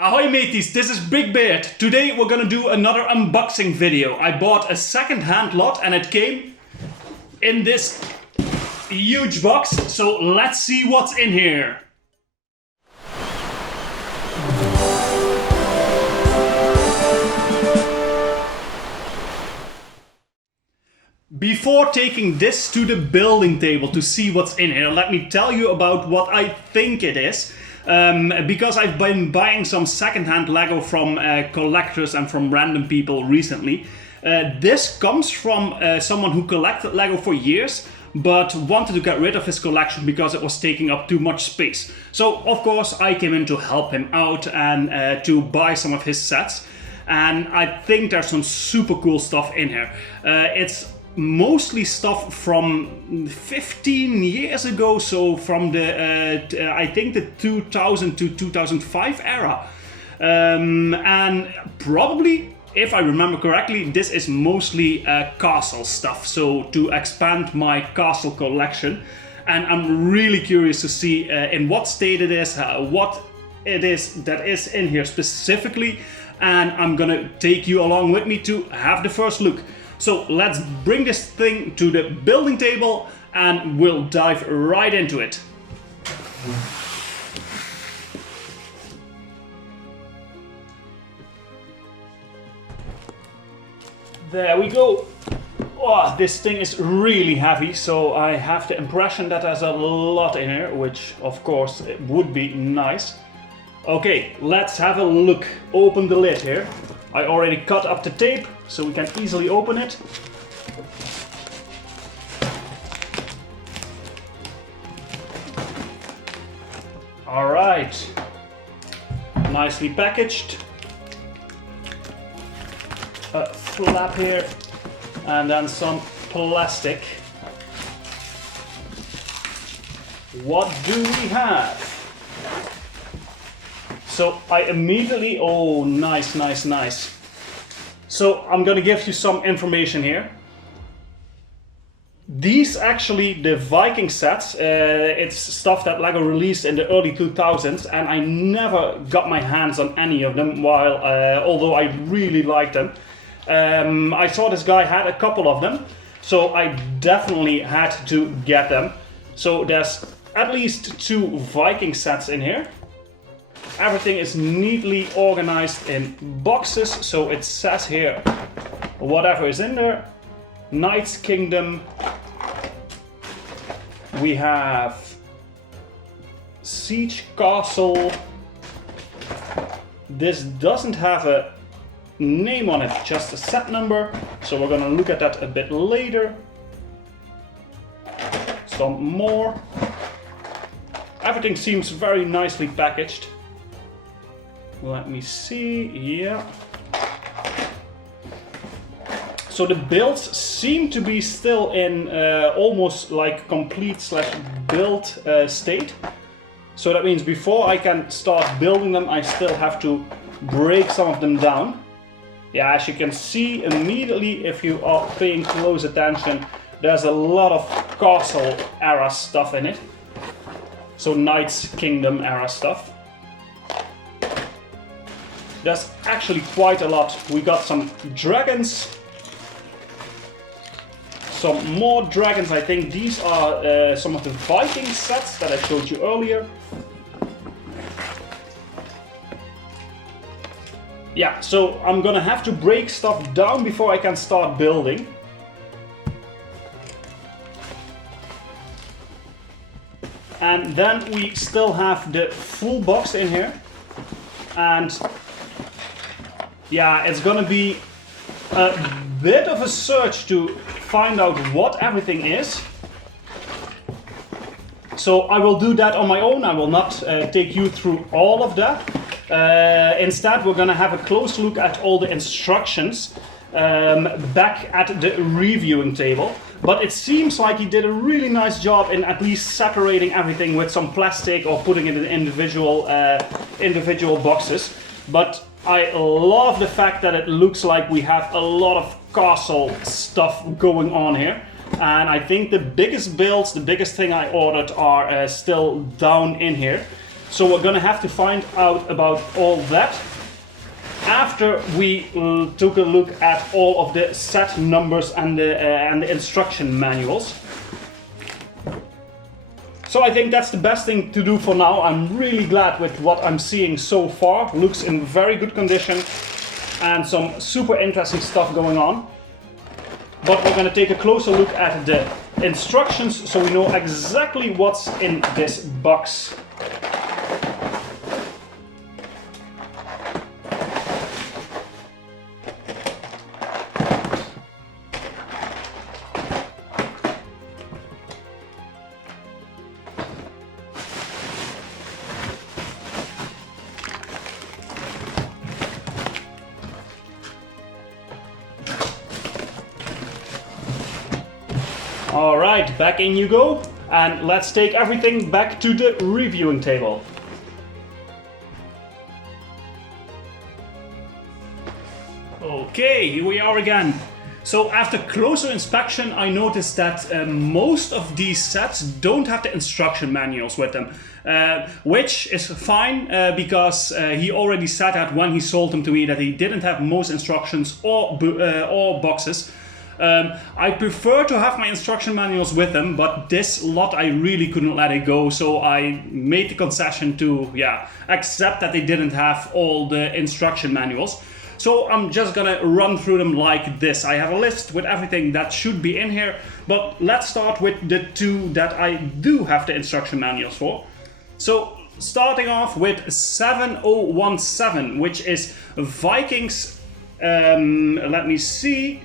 Ahoy mateys, this is BrickBeard. Today we're gonna do another unboxing video. I bought a second-hand lot and it came in this huge box, so let's see what's in here. Before taking this to the building table to see what's in here, let me tell you about what I think it is. Because I've been buying some second-hand Lego from collectors and from random people recently. This comes from someone who collected Lego for years, but wanted to get rid of his collection because it was taking up too much space. So of course I came in to help him out and to buy some of his sets. And I think there's some super cool stuff in here. It's mostly stuff from 15 years ago, so from the I think the 2000 to 2005 era, and probably, if I remember correctly, this is mostly castle stuff, so to expand my castle collection. And I'm really curious to see in what state it is, what it is that is in here specifically, and I'm gonna take you along with me to have the first look. So let's bring this thing to the building table and we'll dive right into it. There we go. Oh, this thing is really heavy, so I have the impression that there's a lot in here, which of course it would be nice. Okay, let's have a look. Open the lid here. I already cut up the tape, so we can easily open it. Alright, nicely packaged. A flap here, and then some plastic. What do we have? So I immediately, oh, nice. So I'm gonna give you some information here. These actually, the Viking sets, it's stuff that Lego released in the early 2000s, and I never got my hands on any of them, although I really liked them. I saw this guy had a couple of them, so I definitely had to get them. So there's at least 2 Viking sets in here. Everything is neatly organized in boxes, so it says here whatever is in there. Knight's Kingdom. We have Siege Castle. This doesn't have a name on it, just a set number, so we're gonna look at that a bit later. Some more. Everything seems very nicely packaged. Let me see, yeah. So the builds seem to be still in almost like complete / build state. So that means before I can start building them, I still have to break some of them down. Yeah, as you can see immediately, if you are paying close attention, there's a lot of castle era stuff in it. So Knight's Kingdom era stuff. There's actually quite a lot. We got some dragons. Some more dragons. I think these are some of the Viking sets that I showed you earlier. Yeah, so I'm gonna have to break stuff down before I can start building. And then we still have the full box in here. And yeah, it's gonna be a bit of a search to find out what everything is. So I will do that on my own. I will not take you through all of that. Instead, we're gonna have a close look at all the instructions back at the reviewing table. But it seems like he did a really nice job in at least separating everything with some plastic or putting it in individual boxes. But I love the fact that it looks like we have a lot of castle stuff going on here. And I think the biggest builds, the biggest thing I ordered are still down in here. So we're gonna have to find out about all that after we took a look at all of the set numbers and the instruction manuals. So I think that's the best thing to do for now. I'm really glad with what I'm seeing so far. Looks in very good condition and some super interesting stuff going on. But we're going to take a closer look at the instructions so we know exactly what's in this box. Alright, back in you go, and let's take everything back to the reviewing table. Okay, here we are again. So after closer inspection, I noticed that most of these sets don't have the instruction manuals with them. Which is fine, because he already said that when he sold them to me that he didn't have most instructions or boxes. I prefer to have my instruction manuals with them, but this lot I really couldn't let it go, so I made the concession to accept that they didn't have all the instruction manuals. So I'm just gonna run through them like this. I have a list with everything that should be in here, but let's start with the two that I do have the instruction manuals for. So starting off with 7017, which is Vikings, let me see,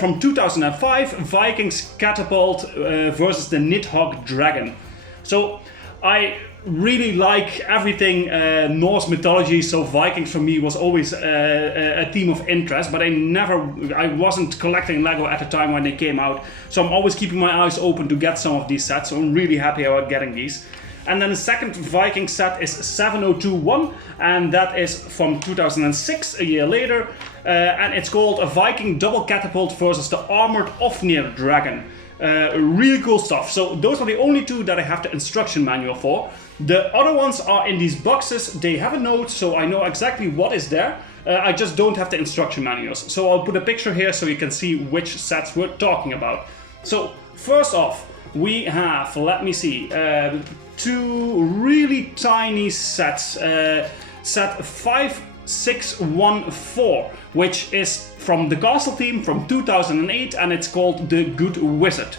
from 2005, Vikings Catapult versus the Nidhogg dragon. So I really like everything Norse mythology, so Vikings for me was always a theme of interest, but I wasn't collecting Lego at the time when they came out, so I'm always keeping my eyes open to get some of these sets, so I'm really happy about getting these. And then the second Viking set is 7021, and that is from 2006, a year later, and it's called a Viking double catapult versus the Armoured Ofnir dragon. Really cool stuff. So those are the only two that I have the instruction manual for. The other ones are in these boxes. They have a note, so I know exactly what is there. I just don't have the instruction manuals. So I'll put a picture here so you can see which sets we're talking about. So first off, we have, let me see, two really tiny sets. Set 5614, which is from the Castle team from 2008, and it's called the Good Wizard.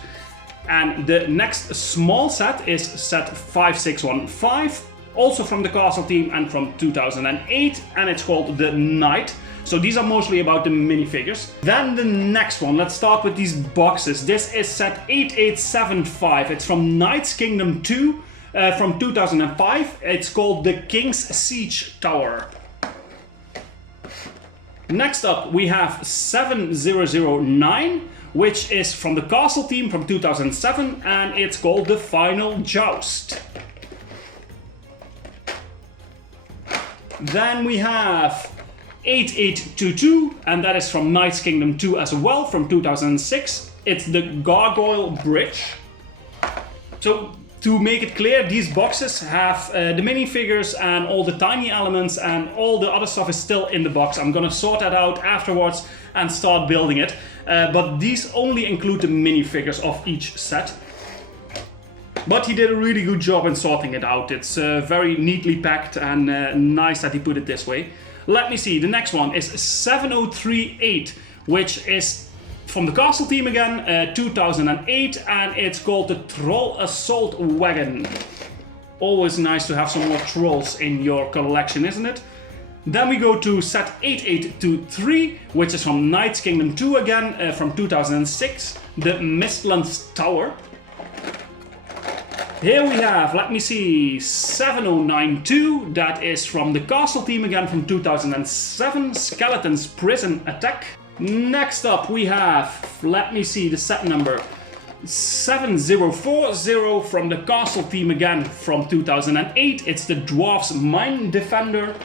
And the next small set is set 5615, also from the Castle team and from 2008, and it's called the Knight. So these are mostly about the minifigures. Then the next one, let's start with these boxes. This is set 8875. It's from Knight's Kingdom 2 from 2005. It's called the King's Siege Tower. Next up we have 7009, which is from the Castle team from 2007, and it's called the Final Joust. Then we have 8822, and that is from Knight's Kingdom 2 as well, from 2006. It's the Gargoyle Bridge. So to make it clear, these boxes have the minifigures and all the tiny elements, and all the other stuff is still in the box. I'm gonna sort that out afterwards and start building it. But these only include the minifigures of each set. But he did a really good job in sorting it out. It's very neatly packed and nice that he put it this way. Let me see, the next one is 7038, which is from the Castle team again, 2008, and it's called the Troll Assault Wagon. Always nice to have some more trolls in your collection, isn't it? Then we go to set 8823, which is from Knight's Kingdom 2 again, from 2006, the Mistlands Tower. Here we have, let me see, 7092, that is from the Castle team again from 2007, Skeleton's Prison Attack. Next up we have, let me see the set number, 7040 from the Castle team again from 2008. It's the Dwarves Mine Defender.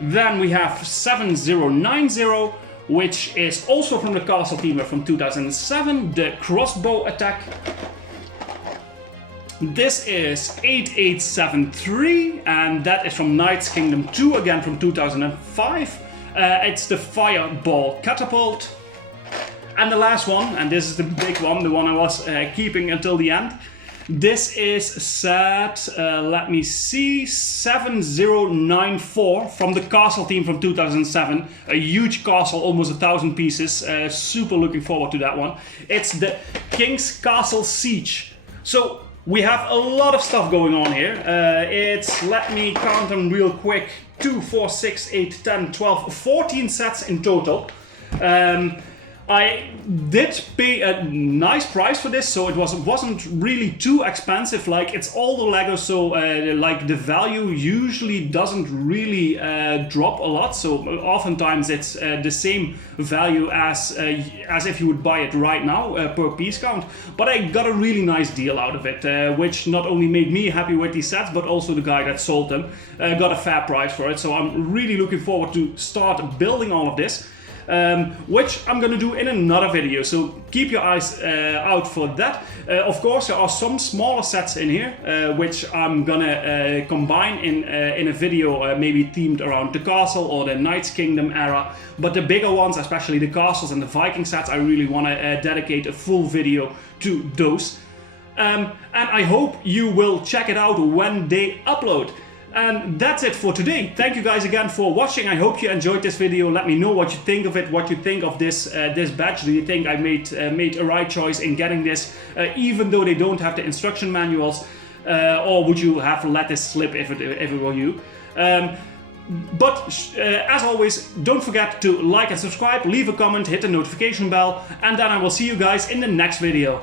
Then we have 7090, which is also from the Castle team from 2007, the Crossbow Attack. This is 8873, and that is from Knight's Kingdom 2, again from 2005. It's the Fireball Catapult. And the last one, and this is the big one, the one I was keeping until the end. This is set, let me see, 7094 from the Castle team from 2007. A huge castle, almost 1,000 pieces. Super looking forward to that one. It's the King's Castle Siege. So we have a lot of stuff going on here. It's, let me count them real quick, 2, 4, 6, 8, 10, 12, 14 sets in total. I did pay a nice price for this, so it wasn't really too expensive. Like, it's all the Lego, so like the value usually doesn't really drop a lot. So oftentimes it's the same value as if you would buy it right now per piece count. But I got a really nice deal out of it, which not only made me happy with these sets, but also the guy that sold them got a fair price for it. So I'm really looking forward to start building all of this. Which I'm gonna do in another video, so keep your eyes out for that. Of course, there are some smaller sets in here, which I'm gonna combine in a video maybe themed around the castle or the Knight's Kingdom era. But the bigger ones, especially the castles and the Viking sets, I really want to dedicate a full video to those. And I hope you will check it out when they upload. And that's it for today. Thank you guys again for watching. I hope you enjoyed this video. Let me know what you think of it, what you think of this this badge. Do you think I made a right choice in getting this, even though they don't have the instruction manuals? Or would you have let this slip if it were you? But as always, don't forget to like and subscribe, leave a comment, hit the notification bell, and then I will see you guys in the next video.